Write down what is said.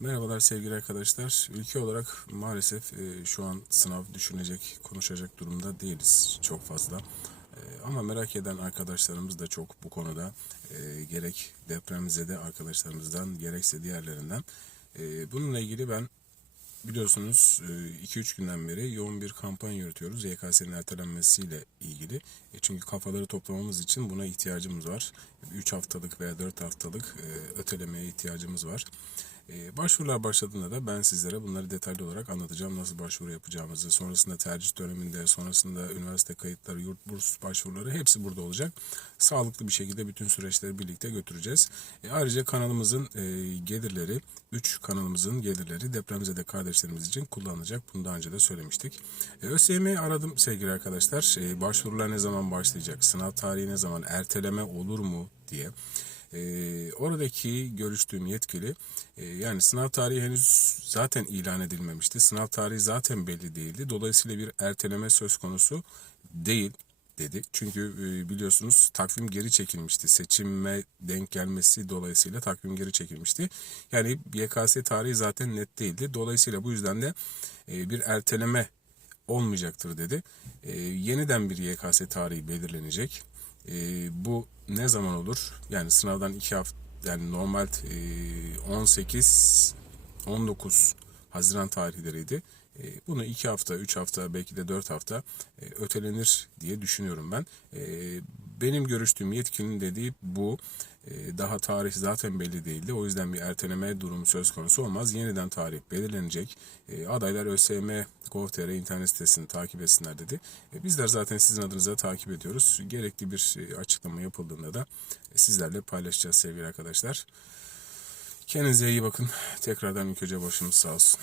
Merhabalar sevgili arkadaşlar. Ülke olarak maalesef e, şu an sınav düşünecek, konuşacak durumda değiliz çok fazla. E, ama merak eden arkadaşlarımız da çok bu konuda. E, gerek depremzede arkadaşlarımızdan, gerekse diğerlerinden. E, bununla ilgili ben biliyorsunuz 2-3 günden beri yoğun bir kampanya yürütüyoruz YKS'nin ertelenmesiyle ilgili. Çünkü kafaları toplamamız için buna ihtiyacımız var. 3 haftalık veya 4 haftalık ötelemeye ihtiyacımız var. E, Başvurular başladığında da ben sizlere bunları detaylı olarak anlatacağım. Nasıl başvuru yapacağımızı, sonrasında tercih döneminde, sonrasında üniversite kayıtları, yurt burs başvuruları hepsi burada olacak. Sağlıklı bir şekilde bütün süreçleri birlikte götüreceğiz. E, ayrıca kanalımızın e, gelirleri, 3 kanalımızın gelirleri depremzede kardeşlerimiz için kullanılacak. Bunu daha önce de söylemiştik. E, ÖSYM'yi aradım sevgili arkadaşlar. E, başvurular ne zaman başlayacak? Sınav tarihi ne zaman? Erteleme olur mu diye. E, oradaki görüştüğüm yetkili e, yani sınav tarihi henüz zaten ilan edilmemişti. Sınav tarihi zaten belli değildi. Dolayısıyla bir erteleme söz konusu değil dedi. Çünkü e, biliyorsunuz takvim geri çekilmişti. Seçime denk gelmesi dolayısıyla takvim geri çekilmişti. Yani YKS tarihi zaten net değildi. Dolayısıyla bu yüzden de e, bir erteleme olmayacaktır dedi. E, yeniden bir YKS tarihi belirlenecek. E, bu ne zaman olur? Yani sınavdan iki hafta yani normal e, 18 19 Haziran tarihleriydi. E, Bunu iki hafta, üç hafta, belki de dört hafta e, ötelenir diye düşünüyorum ben. E, Benim görüştüğüm yetkinin dediği bu. Daha tarih zaten belli değildi. O yüzden bir erteleme durumu söz konusu olmaz. Yeniden tarih belirlenecek. Adaylar ÖSYM Gov.tr internet sitesini takip etsinler dedi. Bizler zaten sizin adınıza takip ediyoruz. Gerekli bir açıklama yapıldığında da sizlerle paylaşacağız sevgili arkadaşlar. Kendinize iyi bakın. Tekrardan ülkece başımız sağ olsun.